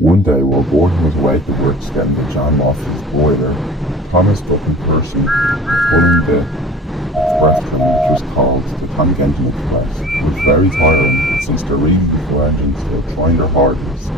One day, while Gordon was away at the works getting the jam off his boiler, Thomas, Duck and Percy were pulling the express train, which was called the Titanic Engine Express. It was very tiring, since the really slow engines were trying their hardest